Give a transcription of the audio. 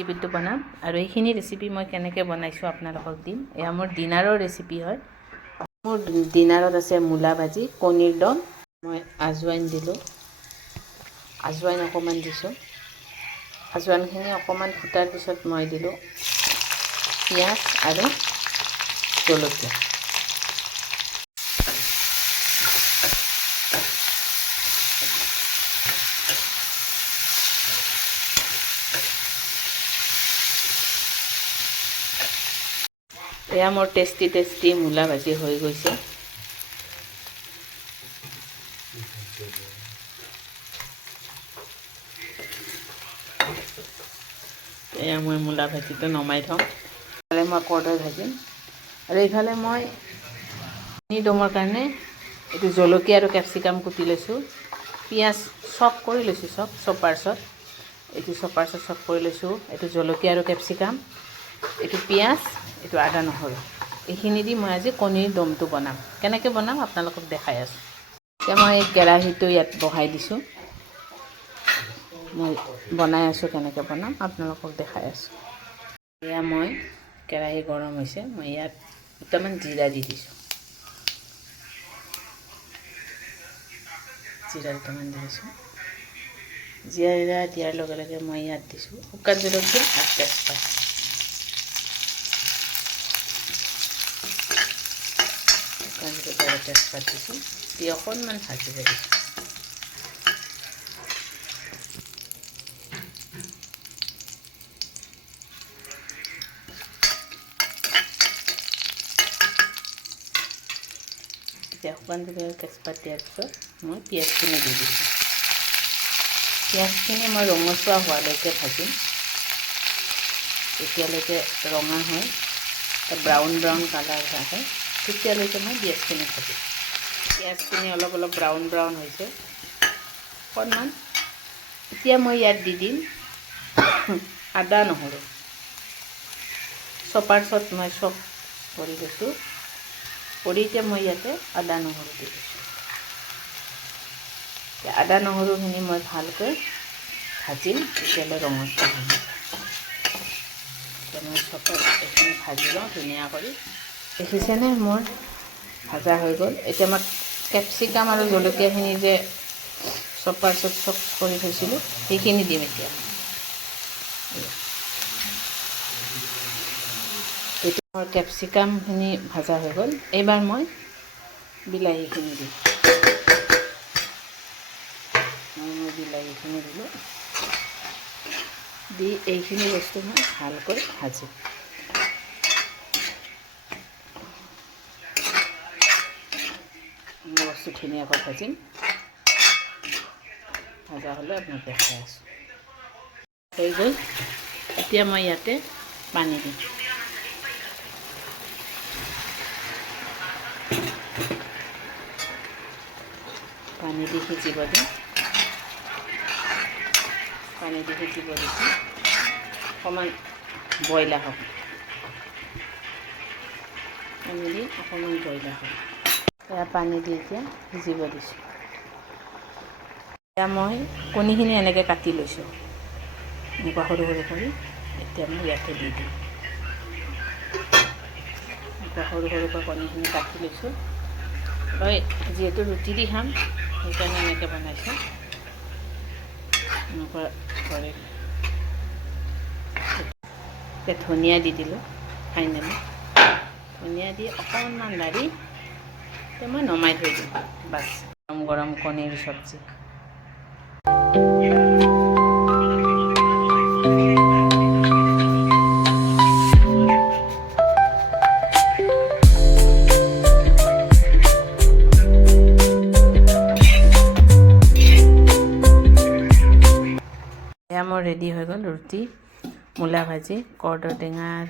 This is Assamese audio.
ৰেচিপিটো বনাম আৰু এইখিনি ৰেচিপি মই কেনেকৈ বনাইছোঁ আপোনালোকক দিম। এয়া মোৰ ডিনাৰৰ ৰেচিপি হয়। মোৰ ডিনাৰত আছে মূলা ভাজি, কণীৰ দম, মই আজৱাইন দিলোঁ, আজৱাইন অকণমান দিছোঁ। আজৱাইনখিনি অকণমান ফুটাৰ পিছত মই দিলোঁ পিঁয়াজ আৰু জলকীয়া। এয়া মোৰ টেষ্টি মূলা ভাজি হৈ গৈছে। এয়া মই মূলা ভাজিটো নমাই থ'ম। এইফালে মই কৰ্দৈ ভাজিম আৰু এইফালে মই কণী দমৰ কাৰণে এইটো জলকীয়া আৰু কেপচিকাম কুটি লৈছোঁ। পিঁয়াজ চপ কৰি লৈছোঁ, চপাৰ্চত এইটো চপাৰ্চত চপ কৰি লৈছোঁ। এইটো জলকীয়া আৰু কেপচিকাম, এইটো পিঁয়াজ, এইটো আদা নহৰু, এইখিনি দি মই আজি কণীৰ দমটো বনাম। কেনেকৈ বনাম আপোনালোকক দেখাই আছোঁ। এতিয়া মই এই কেৰাহীটো ইয়াত বহাই দিছোঁ। মই বনাই আছোঁ, কেনেকৈ বনাম আপোনালোকক দেখাই আছোঁ। এয়া মই কেৰাহী গৰম হৈছে, মই ইয়াত দুটামান জিৰা দি দিছোঁ। জিৰা দুটামান দি দিছোঁ। জিৰা দিয়াৰ লগে লগে মই ইয়াত দিছোঁ শুকান জলকীয়া আৰু তেজপাত। শুকান জলকীয়া আৰু তেজপাত দিছোঁ, দি অকণমান ভাজিব দিছোঁ। এতিয়া শুকান জলকীয়া তেজপাত দিয়াৰ পিছত মই পিঁয়াজখিনি দি দিছোঁ। পিঁয়াজখিনি মই ৰঙচুৱা হোৱালৈকে ভাজিম। যেতিয়ালৈকে ৰঙা হয়, ব্ৰাউন কালাৰ হয়, তেতিয়ালৈকে মই পিঁয়াজখিনি ভাজিম। পিঁয়াজখিনি অলপ ব্ৰাউন হৈছে অকণমান। এতিয়া মই ইয়াত দি দিম আদা নহৰু। চপাৰ্চত মই চপ কৰি লৈছোঁ, কৰি এতিয়া মই ইয়াতে আদা নহৰু দি দিছোঁ। আদা নহৰুখিনি মই ভালকৈ ভাজিম, তেতিয়ালৈ ৰঙচুৱা হ'ব। এতিয়া মই চপত এইখিনি ভাজি লওঁ ধুনীয়া কৰি। দেখিছেনে মোৰ ভাজা হৈ গ'ল। এতিয়া মই কেপচিকাম আৰু জলকীয়াখিনি যে চপাৰ্চত চপ কৰি থৈছিলোঁ সেইখিনি দিম। এতিয়া মোৰ কেপচিকামখিনি ভাজা হৈ গ'ল। এইবাৰ মই বিলাহীখিনি দিম। মই বিলাহীখিনি দিলোঁ, দি এইখিনি বস্তু মই ভালকৈ ভাজিম। বস্তু ধুনীয়াকৈ ভাজিম। ভাজা হ'লে আপোনাক দেখাই আছোঁ। হৈ গ'ল। এতিয়া মই ইয়াতে পানী দিম। পানী দি সিজিব দিম। পানী দি সিজিব দিছোঁ, অকণমান বইল আহক। পানী দি অকণমান বইল আহক। এয়া পানী দি এতিয়া সিজিব দিছোঁ। এতিয়া মই কণীখিনি এনেকৈ কাটি লৈছোঁ, এনেকুৱা সৰু কৰি। এতিয়া মই ইয়াতে দি দিম। এনেকুৱা সৰুকৈ কণীখিনি কাটি লৈছোঁ। মই যিহেতু ৰুটি দি খাম সেইকাৰণে এনেকৈ বনাইছোঁ। এনেকুৱা কৰি ধনিয়া দি দিলোঁ। ফাইনেলি ধনিয়া দি অকণমান লাৰি এতিয়া মই নমাই থৈ দিম। বাছ, গৰম কণীৰ চব্জি। এয়া মোৰ ৰেডি হৈ গ'ল ৰুটি, মূলা ভাজি, কৰ্দৈ টেঙাৰ